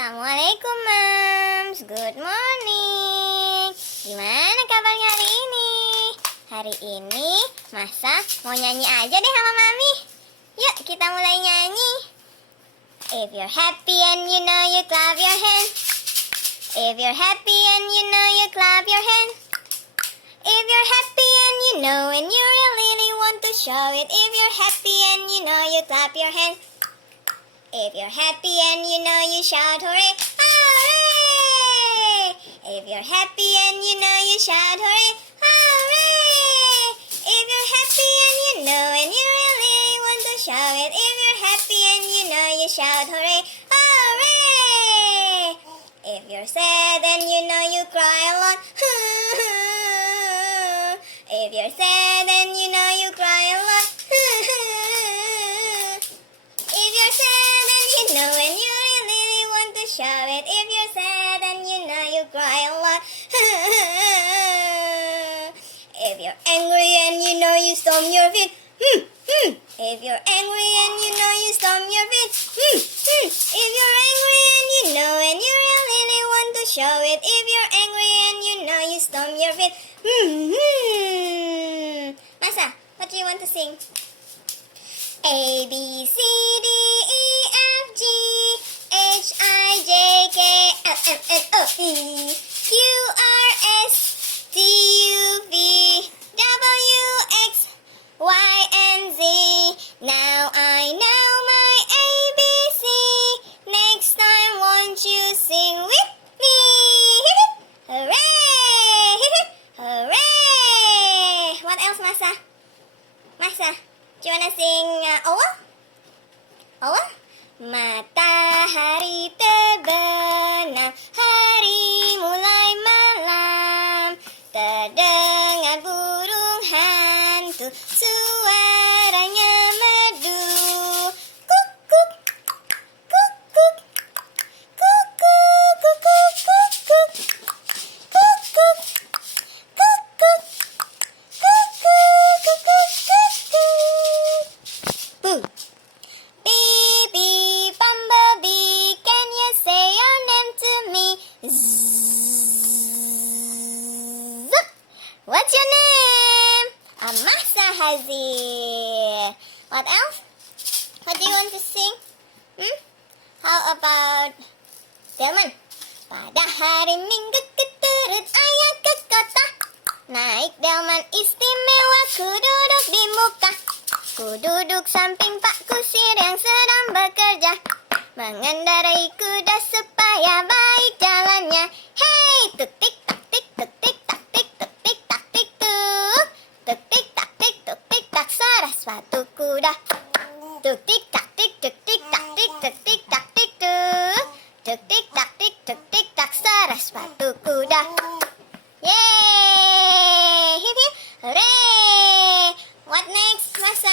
Assalamualaikum Mams. Good morning. Gimana kabarnya hari ini? Hari ini Masa mau nyanyi aja deh sama Mami. Yuk kita mulai nyanyi. If you're happy and you know you clap your hands. If you're happy and you know you clap your hands. If you're happy and you know and you really want to show it. If you're happy and you know you clap your hands. If you're happy and you know you shout hooray, hooray! If you're happy and you know you shout hooray, hooray! If you're happy and you know and you really want to show it. If you're happy and you know you shout hooray, hooray! If you're sad and you know you cry a lot, if you're sad and you know you cry a lot, if you're sad and you know and you really want to show it. If you're sad and you know you cry a lot. If you're angry and you know you stomp your feet. If you're angry and you know you stomp your feet. If you're angry and you know and you really want to show it. If you're angry and you know you stomp your feet. Masa, what do you want to sing? A, B, C, D, E, F, G, H, I, J, K, L, M, N, O, P, Q, R, S, T, U, V, W, X, Y, and Z. Now I know my ABC. Next time won't you sing with me? Hooray! Hooray! What else, Masa? Masa? Do you wanna sing Owl? Owl? Matahari terbenam, hari mulai malam. Terdengar burung hantu, suaranya merdu. Kuk kuk, kuk kuk, kuk kuk, kuk kuk, kuk kuk, kuk kuk, kuk kuk. Boo. Beep, beep, bumblebee, can you say your name to me? Zzz. What's your name? Amasa Hazir. What else? What do you want to sing? How about Delman? Pada hari Minggu keturut ayah ke kota. Naik delman istimewa, ku duduk di muka. Ku duduk samping Pak Kusir yang sedang bekerja, mengendarai kuda supaya baik jalannya. Hey, tuk tik tak tik, tuk tik tak tik, tuk tik tak tik tuk. Tuk tik tak tik, tuk tik tak, suara sepatu kuda. Tuk tik tak tik, tuk tik tak tik, tuk tik tak tik tuk. Tuk tik tak tik, tuk tik tak, suara sepatu kuda. Yay! Hip hip, hooray! What next, Masa?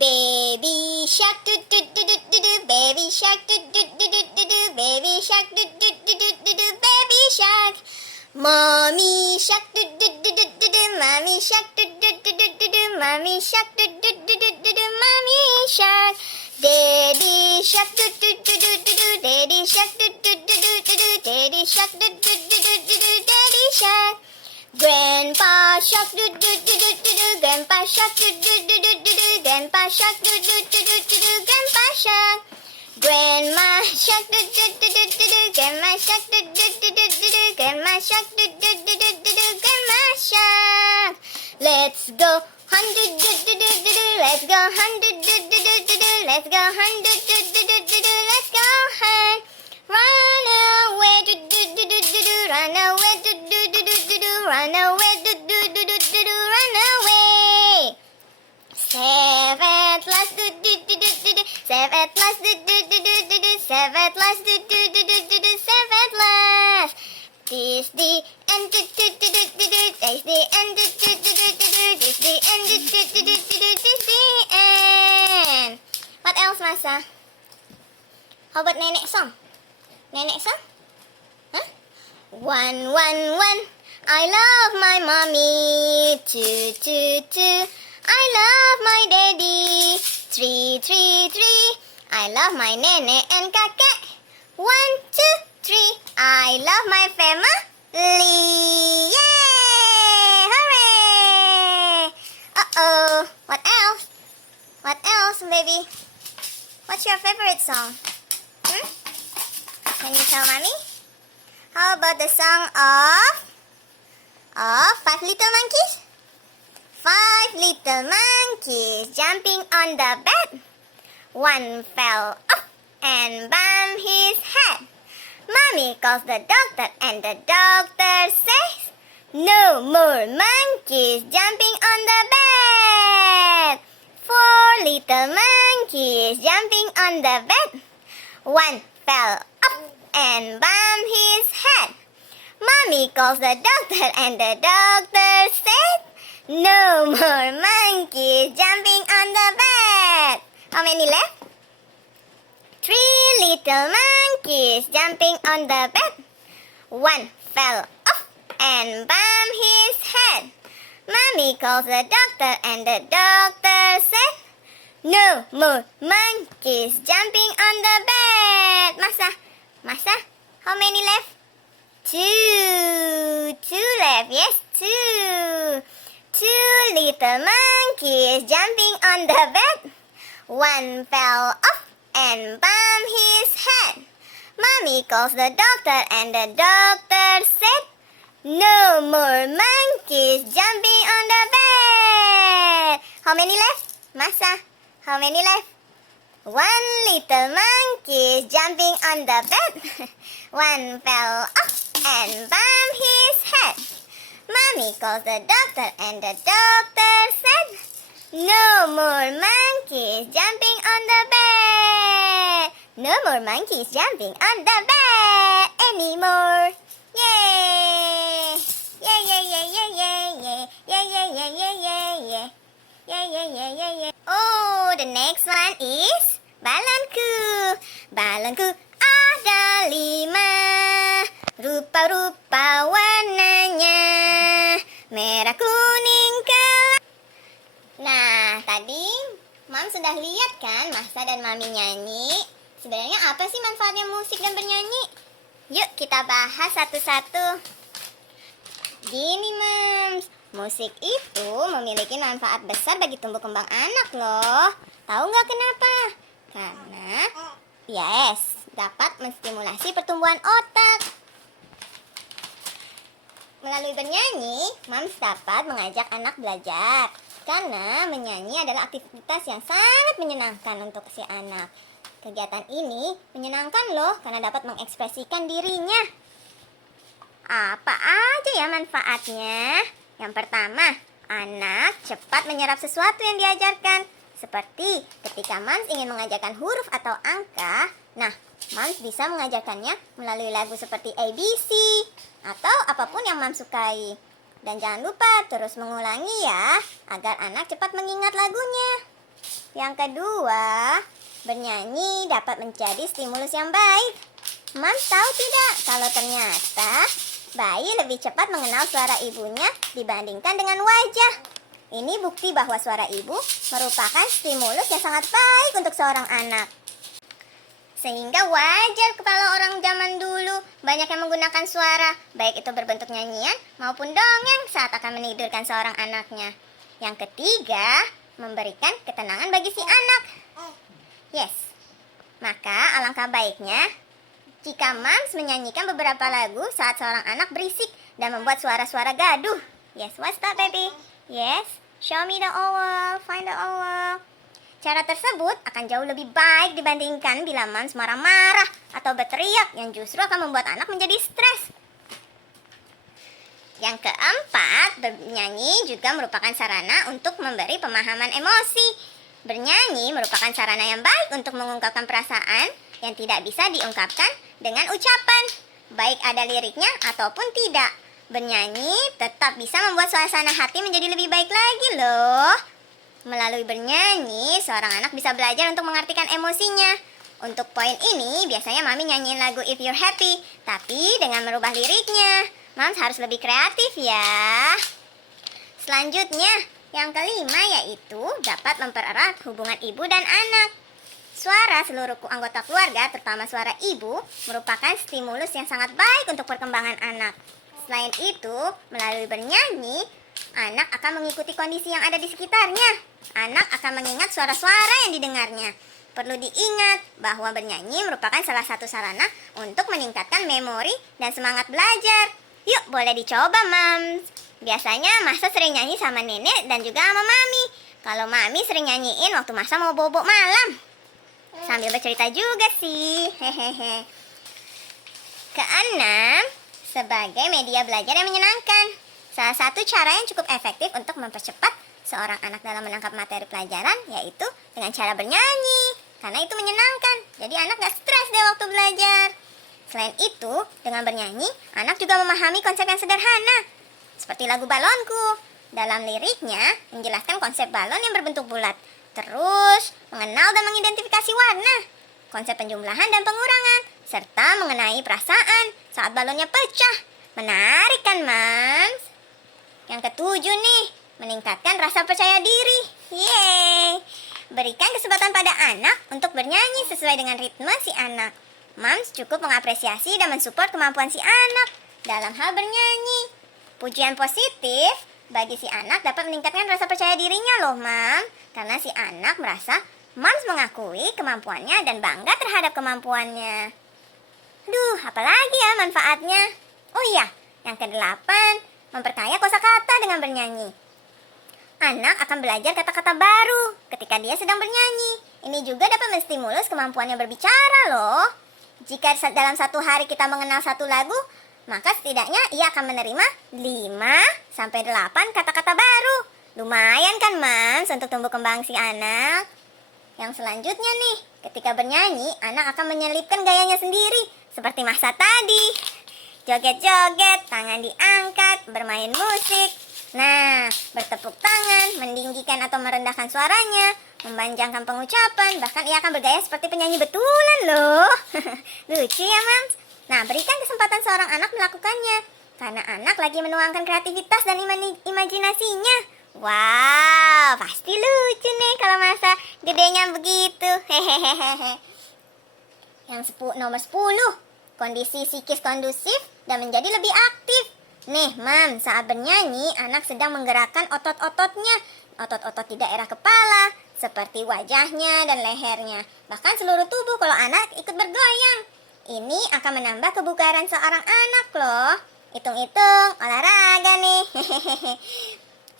Baby shark, do do do do do do. Baby shark, do do do do do do. Baby shark, do do do do do do. Baby shark. Mommy shark, do do do do do do. Mommy shark, do do do do do do. Mommy shark, do do do do do do. Mommy shark. Daddy shark, do do do do do do. Daddy shark, do do do do do do. Daddy shark, do do do do do do. Daddy shark. Grandpa shark, do do do do do do. Grandpa shark, do do do do do do. Grandpa shark, do do do do do do. Grandpa shark. Grandma shark, do do do do do do. Grandma shark, do do do do do do. Grandma shark, do do do do do do. Grandma shark. Let's go hunt, do do do do do do. Let's go hunt, do do do do do do. Let's go hunt, do do do do do do. Let's go hunt. Run away, do do do do do do. Run away, do do do do do do. Run away, do do do do do do. Run away. Save at last, do do do do do do. Save at last, do do do do do do. Save at last, do do do do do do. Save at last. This the end, do do do do do do. This the end, do do do do do do. This the end, do do do do do do. This the end. What else, Masa? How about nenek song? Nenek song? Huh? One, one, one. I love my mommy. Two, two, two. I love my daddy. 3, 3, 3. I I love my nenek and kakek. 1, 2, 3, I love my family. Yay! Hooray! Uh-oh. What else? What else, baby? What's your favorite song? Can you tell mommy? How about the song of Five Little Monkeys? 5 little monkeys jumping on the bed. One fell off and bumped his head. Mommy calls the doctor and the doctor says, no more monkeys jumping on the bed. 4 little monkeys jumping on the bed. One fell off and bumped his head. Mommy calls the doctor and the doctor said, no more monkeys jumping on the bed. How many left? 3 little monkeys jumping on the bed. One fell off and bumped his head. Mommy calls the doctor and the doctor said, no more monkeys jumping on the bed. Masa, how many left? 2 left, yes, 2 little monkeys jumping on the bed. One fell off and bumped his head. Mommy calls the doctor and the doctor said, no more monkeys jumping on the bed. How many left? Masa, how many left? 1 little monkey jumping on the bed. One fell off and bumped his head. Mommy calls the doctor and the doctor said, no more monkeys jumping on the bed. No more monkeys jumping on the bed anymore. Yay! Yay, yay, yay, yay, yay, yay, yay, yay, yay, yay, yay, yay. Yay, yay, yay, yay, yay. Oh, the next one is balonku. Balonku ada 5, rupa-rupa warnanya, merah, kuning, kelam. Nah, tadi Mam sudah lihat kan Masa dan Mami nyanyi. Sebenarnya apa sih manfaatnya musik dan bernyanyi? Yuk kita bahas satu-satu. Gini Mams, musik itu memiliki manfaat besar bagi tumbuh kembang anak loh. Tahu nggak kenapa? Karena dapat menstimulasi pertumbuhan otak. Melalui bernyanyi, Mams dapat mengajak anak belajar. Karena menyanyi adalah aktivitas yang sangat menyenangkan untuk si anak. Kegiatan ini menyenangkan loh karena dapat mengekspresikan dirinya. Apa aja ya manfaatnya? Yang pertama, anak cepat menyerap sesuatu yang diajarkan. Seperti ketika Mams ingin mengajarkan huruf atau angka, nah, Mams bisa mengajarkannya melalui lagu seperti ABC atau apapun yang Mams sukai. Dan jangan lupa terus mengulangi ya, agar anak cepat mengingat lagunya. Yang kedua, bernyanyi dapat menjadi stimulus yang baik. Mams tahu tidak kalau ternyata bayi lebih cepat mengenal suara ibunya dibandingkan dengan wajah. Ini bukti bahwa suara ibu merupakan stimulus yang sangat baik untuk seorang anak. Sehingga wajar kepala orang zaman dulu banyak yang menggunakan suara, baik itu berbentuk nyanyian maupun dongeng saat akan menidurkan seorang anaknya. Yang ketiga, memberikan ketenangan bagi si anak. Yes, maka alangkah baiknya jika Mams menyanyikan beberapa lagu saat seorang anak berisik dan membuat suara-suara gaduh. Yes, what's that baby? Yes, show me the owl, find the owl. Cara tersebut akan jauh lebih baik dibandingkan bila Mams marah-marah atau berteriak yang justru akan membuat anak menjadi stres. Yang keempat, bernyanyi juga merupakan sarana untuk memberi pemahaman emosi. Bernyanyi merupakan sarana yang baik untuk mengungkapkan perasaan yang tidak bisa diungkapkan dengan ucapan, baik ada liriknya ataupun tidak. Bernyanyi tetap bisa membuat suasana hati menjadi lebih baik lagi loh. Melalui bernyanyi, seorang anak bisa belajar untuk mengartikan emosinya. Untuk poin ini, biasanya Mami nyanyiin lagu If You're Happy, tapi dengan merubah liriknya. Mams harus lebih kreatif ya. Selanjutnya, yang kelima yaitu dapat mempererat hubungan ibu dan anak. suara seluruh anggota keluarga, terutama suara ibu, merupakan stimulus yang sangat baik untuk perkembangan anak. Selain itu, melalui bernyanyi, anak akan mengikuti kondisi yang ada di sekitarnya. Anak akan mengingat suara-suara yang didengarnya. Perlu diingat bahwa bernyanyi merupakan salah satu sarana untuk meningkatkan memori dan semangat belajar. Yuk, boleh dicoba, Mams. Biasanya Masa sering nyanyi sama nenek dan juga sama Mami. Kalau Mami sering nyanyiin waktu Masa mau bobo malam. Sambil bercerita juga sih. Hehehe. Keenam, sebagai media belajar yang menyenangkan. Salah satu cara yang cukup efektif untuk mempercepat seorang anak dalam menangkap materi pelajaran yaitu dengan cara bernyanyi. Karena itu menyenangkan, jadi anak gak stres deh waktu belajar. Selain itu, dengan bernyanyi, anak juga memahami konsep yang sederhana. Seperti lagu Balonku. Dalam liriknya, menjelaskan konsep balon yang berbentuk bulat. Terus, mengenal dan mengidentifikasi warna. Konsep penjumlahan dan pengurangan. Serta mengenai perasaan saat balonnya pecah. Menarik kan, Mams? Yang ketujuh nih, meningkatkan rasa percaya diri. Yeay! Berikan kesempatan pada anak untuk bernyanyi sesuai dengan ritme si anak. Mams cukup mengapresiasi dan mensupport kemampuan si anak dalam hal bernyanyi. Pujian positif bagi si anak dapat meningkatkan rasa percaya dirinya loh, Mam. Karena si anak merasa Mams mengakui kemampuannya dan bangga terhadap kemampuannya. Duh, apalagi ya manfaatnya? Oh iya, yang kedelapan, memperkaya kosakata dengan bernyanyi. Anak akan belajar kata-kata baru ketika dia sedang bernyanyi. Ini juga dapat menstimulus kemampuannya berbicara loh. Jika dalam satu hari kita mengenal satu lagu, maka setidaknya ia akan menerima 5-8 kata-kata baru. Lumayan kan, Mams, untuk tumbuh kembang si anak. Yang selanjutnya nih, ketika bernyanyi, anak akan menyelipkan gayanya sendiri. Seperti Masa tadi. Joget-joget, tangan diangkat, bermain musik. Nah, bertepuk tangan, meninggikan atau merendahkan suaranya, memanjangkan pengucapan, bahkan ia akan bergaya seperti penyanyi betulan loh. Lucu ya, Mams? Nah, berikan kesempatan seorang anak melakukannya, karena anak lagi menuangkan kreativitas dan imajinasinya. Wow, pasti lucu nih kalau Masa gedenya begitu. Hehehehe. Yang nomor 10, kondisi psikis kondusif dan menjadi lebih aktif. Nih, Mam, saat bernyanyi, anak sedang menggerakkan otot-ototnya. Otot-otot di daerah kepala, seperti wajahnya dan lehernya. Bahkan seluruh tubuh kalau anak ikut bergoyang. Ini akan menambah kebugaran seorang anak loh. Hitung-hitung, olahraga nih.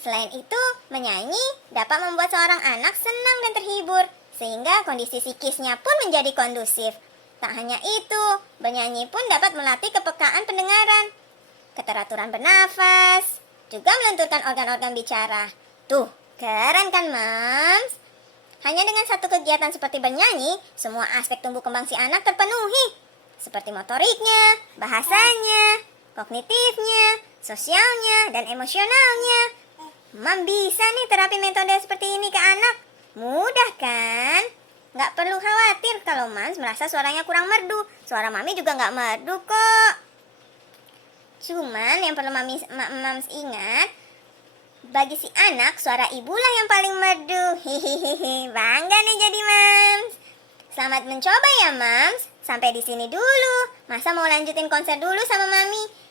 Selain itu, menyanyi dapat membuat seorang anak senang dan terhibur. Sehingga kondisi psikisnya pun menjadi kondusif. Tak hanya itu, bernyanyi pun dapat melatih kepekaan pendengaran, keteraturan bernafas, juga melenturkan organ-organ bicara. Tuh, keren kan, Mams? Hanya dengan satu kegiatan seperti bernyanyi, semua aspek tumbuh kembang si anak terpenuhi. Seperti motoriknya, bahasanya, kognitifnya, sosialnya, dan emosionalnya. Mam bisa nih terapi metode seperti ini ke anak. Mudah kan? Nggak perlu khawatir kalau Mams merasa suaranya kurang merdu. Suara Mami juga nggak merdu kok. Cuman yang perlu Mams ingat, bagi si anak, suara ibulah yang paling merdu. Hihihi, bangga nih jadi Mams. Selamat mencoba ya, Mams. Sampai di sini dulu. Masa mau lanjutin konser dulu sama Mami?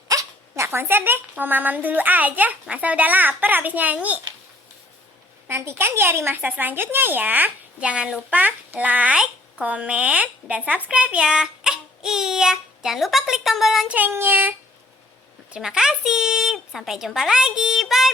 Nggak konser deh, mau mamam dulu aja. Masa udah lapar habis nyanyi. Nantikan di hari Masa selanjutnya ya. Jangan lupa like, komen, dan subscribe ya. Iya, jangan lupa klik tombol loncengnya. Terima kasih. Sampai jumpa lagi. Bye.